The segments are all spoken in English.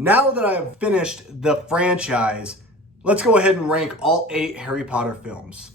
Now that I've finished the franchise, let's go ahead and rank all 8 Harry Potter films.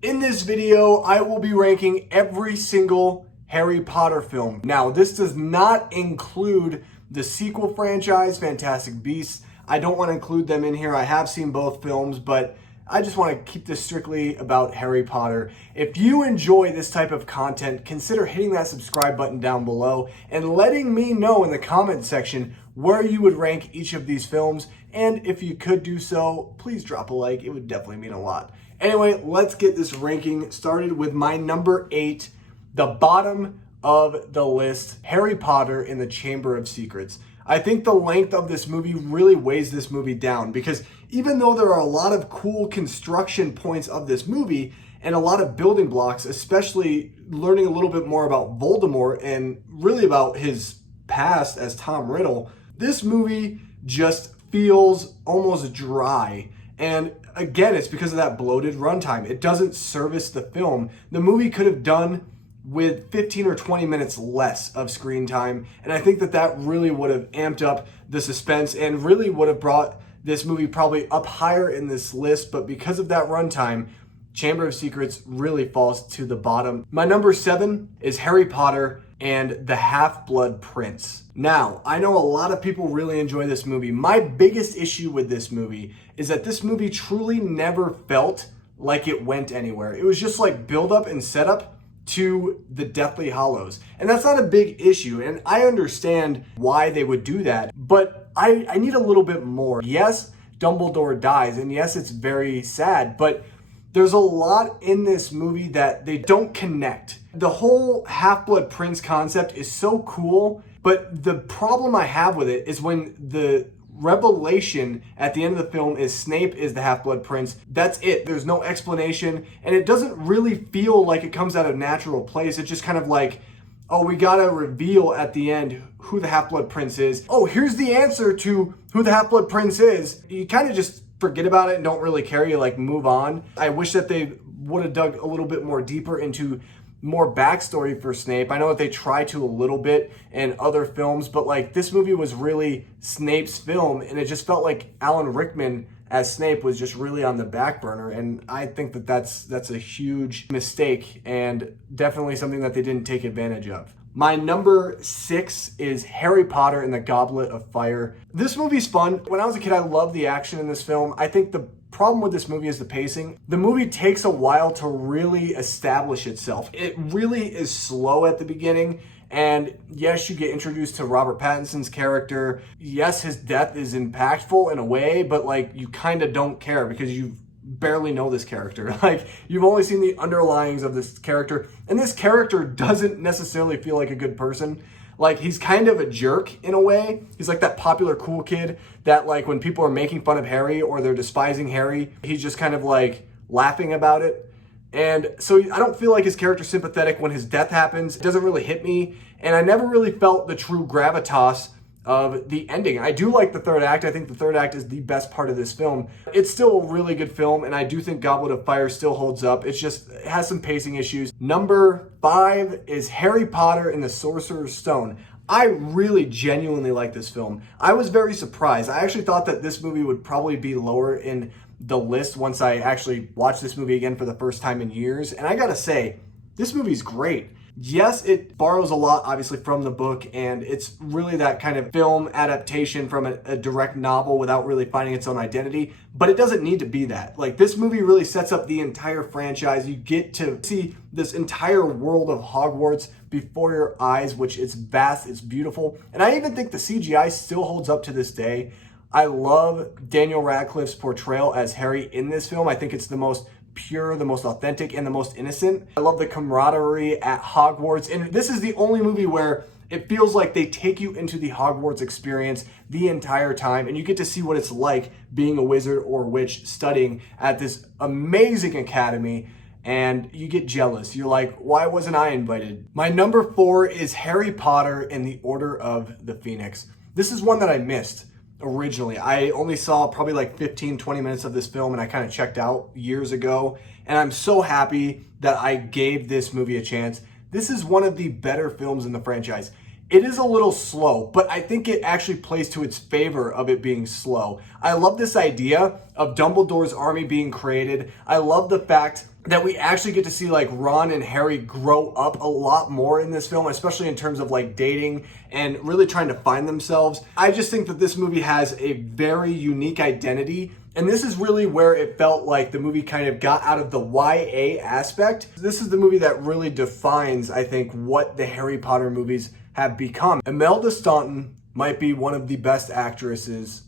In this video, I will be ranking every single Harry Potter film. Now, this does not include the sequel franchise, Fantastic Beasts. I don't want to include them in here. I have seen both films, but I just want to keep this strictly about Harry Potter. If you enjoy this type of content, consider hitting that subscribe button down below and letting me know in the comment section where you would rank each of these films. And if you could do so, please drop a like. It would definitely mean a lot. Anyway, let's get this ranking started with my number 8, the bottom of the list, Harry Potter and the Chamber of Secrets. I think the length of this movie really weighs this movie down because even though there are a lot of cool construction points of this movie and a lot of building blocks, especially learning a little bit more about Voldemort and really about his past as Tom Riddle, this movie just feels almost dry. And again, it's because of that bloated runtime. It doesn't service the film. The movie could have done with 15 or 20 minutes less of screen time. And I think that that really would have amped up the suspense and really would have brought this movie probably up higher in this list. But because of that runtime, Chamber of Secrets really falls to the bottom. My number 7 is Harry Potter and the Half-Blood Prince. Now, I know a lot of people really enjoy this movie. My biggest issue with this movie is that this movie truly never felt like it went anywhere. It was just like build up and setup to the Deathly Hallows. And that's not a big issue. And I understand why they would do that, but I need a little bit more. Yes, Dumbledore dies, and yes, it's very sad, but there's a lot in this movie that they don't connect. The whole Half-Blood Prince concept is so cool, but the problem I have with it is when the revelation at the end of the film is Snape is the Half-Blood Prince. That's it. There's no explanation, and it doesn't really feel like it comes out of natural place. It's just kind of like, oh, we gotta reveal at the end who the Half-Blood Prince is. Oh, here's the answer to who the Half-Blood Prince is. You kind of just forget about it and don't really care. You like move on. I wish that they would have dug a little bit more deeper into more backstory for Snape. I know that they try to a little bit in other films, but like this movie was really Snape's film, and it just felt like Alan Rickman as Snape was just really on the back burner. And I think that that's a huge mistake and definitely something that they didn't take advantage of. My number 6 is Harry Potter and the Goblet of Fire. This movie's fun. When I was a kid, I loved the action in this film. I think the problem with this movie is the pacing. The movie takes a while to really establish itself. It really is slow at the beginning. And yes, you get introduced to Robert Pattinson's character. Yes, his death is impactful in a way, but like you kind of don't care because you barely know this character. Like you've only seen the underlyings of this character, and this character doesn't necessarily feel like a good person. Like he's kind of a jerk in a way. He's like that popular cool kid that like when people are making fun of Harry or they're despising Harry, he's just kind of like laughing about it. And so I don't feel like his character's sympathetic when his death happens. It doesn't really hit me. And I never really felt the true gravitas of the ending. I do like the third act. I think the third act is the best part of this film. It's still a really good film, and I do think Goblet of Fire still holds up. It has some pacing issues. Number 5 is Harry Potter and the Sorcerer's Stone. I really genuinely like this film. I was very surprised. I actually thought that this movie would probably be lower in the list once I actually watched this movie again for the first time in years. And I gotta say, this movie's great. Yes, it borrows a lot, obviously, from the book, and it's really that kind of film adaptation from a direct novel without really finding its own identity, but it doesn't need to be that. Like, this movie really sets up the entire franchise. You get to see this entire world of Hogwarts before your eyes, which is vast, it's beautiful, and I even think the CGI still holds up to this day. I love Daniel Radcliffe's portrayal as Harry in this film. I think it's the most pure, the most authentic, and the most innocent. I love the camaraderie at Hogwarts, and this is the only movie where it feels like they take you into the Hogwarts experience the entire time, and you get to see what it's like being a wizard or witch studying at this amazing academy, and you get jealous. You're like, why wasn't I invited? My number 4 is Harry Potter and the Order of the Phoenix. This is one that I missed. originally. I only saw probably like 15, 20 minutes of this film and I kind of checked out years ago. And I'm so happy that I gave this movie a chance. This is one of the better films in the franchise. It is a little slow, but I think it actually plays to its favor of it being slow. I love this idea of Dumbledore's army being created. I love the fact that we actually get to see like Ron and Harry grow up a lot more in this film, especially in terms of like dating and really trying to find themselves. I just think that this movie has a very unique identity. And this is really where it felt like the movie kind of got out of the YA aspect. This is the movie that really defines, I think, what the Harry Potter movies have become. Imelda Staunton might be one of the best actresses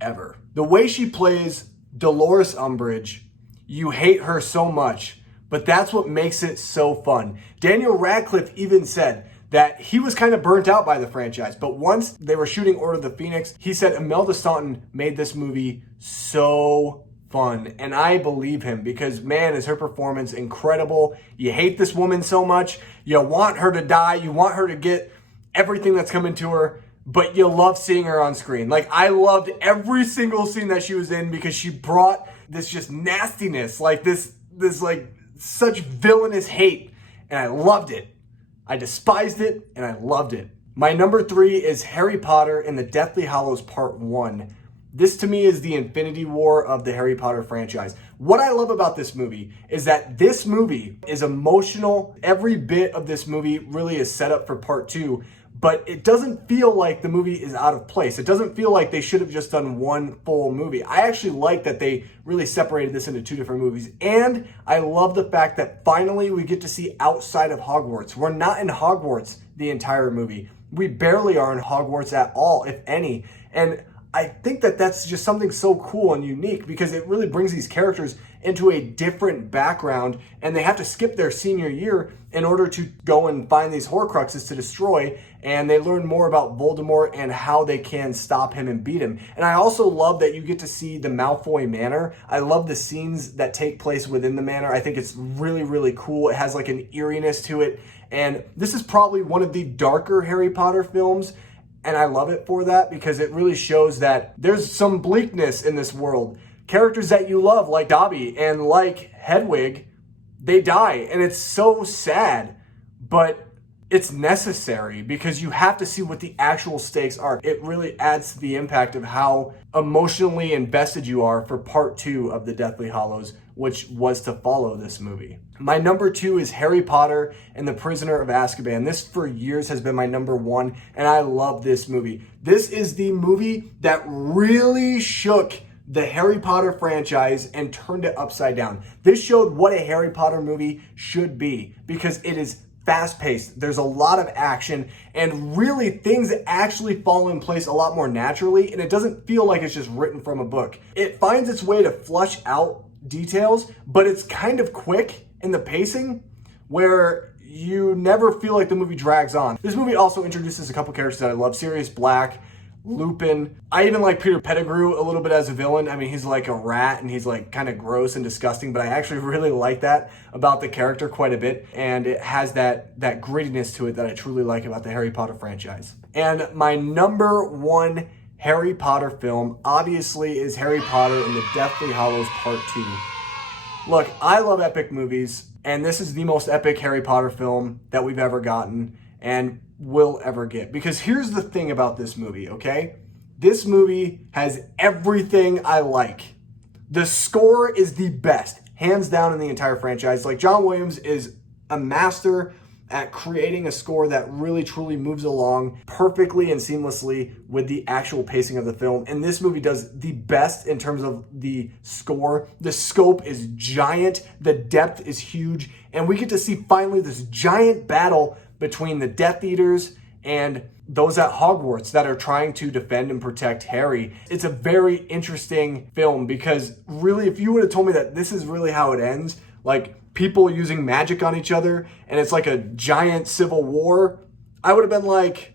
ever. The way she plays Dolores Umbridge, you hate her so much, but that's what makes it so fun. Daniel Radcliffe even said that he was kind of burnt out by the franchise, but once they were shooting Order of the Phoenix, he said Imelda Staunton made this movie so fun. And I believe him because, man, is her performance incredible. You hate this woman so much. You want her to die. You want her to get everything that's coming to her, but you love seeing her on screen. Like, I loved every single scene that she was in because she brought this just nastiness, like this like such villainous hate, and I loved it. I despised it, and I loved it. My number 3 is Harry Potter and the Deathly Hallows Part 1. This to me is the Infinity War of the Harry Potter franchise. What I love about this movie is that this movie is emotional. Every bit of this movie really is set up for Part 2, but it doesn't feel like the movie is out of place. It doesn't feel like they should have just done one full movie. I actually like that they really separated this into 2 different movies. And I love the fact that finally we get to see outside of Hogwarts. We're not in Hogwarts the entire movie. We barely are in Hogwarts at all, if any. And I think that that's just something so cool and unique because it really brings these characters into a different background, and they have to skip their senior year in order to go and find these Horcruxes to destroy, and they learn more about Voldemort and how they can stop him and beat him. And I also love that you get to see the Malfoy Manor. I love the scenes that take place within the manor. I think it's really, really cool. It has like an eeriness to it, and this is probably one of the darker Harry Potter films. And I love it for that because it really shows that there's some bleakness in this world. Characters that you love, like Dobby and like Hedwig, they die. And it's so sad, but it's necessary because you have to see what the actual stakes are. It really adds to the impact of how emotionally invested you are for Part 2 of the Deathly Hallows, which was to follow this movie. My number 2 is Harry Potter and the Prisoner of Azkaban. This for years has been my number 1, and I love this movie. This is the movie that really shook the Harry Potter franchise and turned it upside down. This showed what a Harry Potter movie should be because it is fast-paced. There's a lot of action, and really things actually fall in place a lot more naturally, and it doesn't feel like it's just written from a book. It finds its way to flush out details, but it's kind of quick in the pacing where you never feel like the movie drags on. This movie also introduces a couple characters that I love. Sirius Black, Lupin. I even like Peter Pettigrew a little bit as a villain. I mean, he's like a rat and he's like kind of gross and disgusting, but I actually really like that about the character quite a bit. And it has that grittiness to it that I truly like about the Harry Potter franchise. And my number 1 Harry Potter film obviously is Harry Potter and the Deathly Hallows Part 2. Look, I love epic movies, and this is the most epic Harry Potter film that we've ever gotten and will ever get. Because here's the thing about this movie, okay? This movie has everything I like. The score is the best, hands down in the entire franchise. Like, John Williams is a master at creating a score that really truly moves along perfectly and seamlessly with the actual pacing of the film. And this movie does the best in terms of the score. The scope is giant, the depth is huge, and we get to see finally this giant battle between the Death Eaters and those at Hogwarts that are trying to defend and protect Harry. It's a very interesting film because really, if you would have told me that this is really how it ends, like people using magic on each other, and it's like a giant civil war, I would have been like,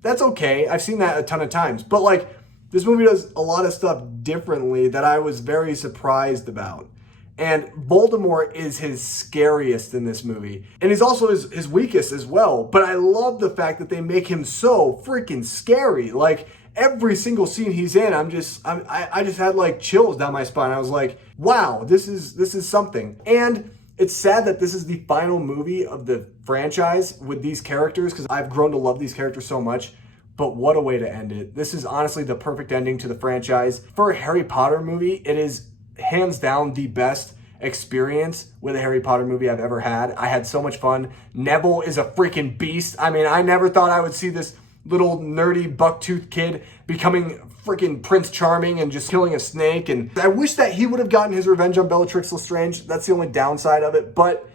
that's okay. I've seen that a ton of times. But like, this movie does a lot of stuff differently that I was very surprised about. And Voldemort is his scariest in this movie. And he's also his weakest as well. But I love the fact that they make him so freaking scary. Like, every single scene he's in, I just had like chills down my spine. I was like, wow, this is something. And it's sad that this is the final movie of the franchise with these characters, because I've grown to love these characters so much. But what a way to end it. This is honestly the perfect ending to the franchise. For a Harry Potter movie, it is hands down the best experience with a Harry Potter movie I've ever had. I had so much fun. Neville is a freaking beast. I mean, I never thought I would see this little nerdy bucktooth kid becoming freaking Prince Charming and just killing a snake. And I wish that he would have gotten his revenge on Bellatrix Lestrange. That's the only downside of it, but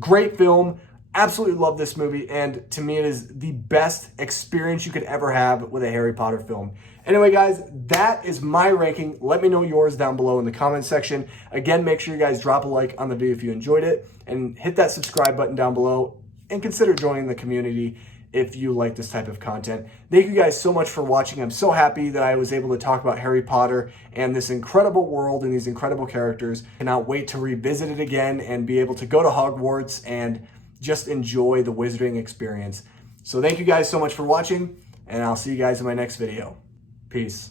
great film. Absolutely love this movie, and to me it is the best experience you could ever have with a Harry Potter film. Anyway guys, that is my ranking. Let me know yours down below in the comment section. Again, make sure you guys drop a like on the video if you enjoyed it, and hit that subscribe button down below, and consider joining the community if you like this type of content. Thank you guys so much for watching. I'm so happy that I was able to talk about Harry Potter and this incredible world and these incredible characters. Cannot wait to revisit it again and be able to go to Hogwarts and just enjoy the wizarding experience. So thank you guys so much for watching, and I'll see you guys in my next video. Peace.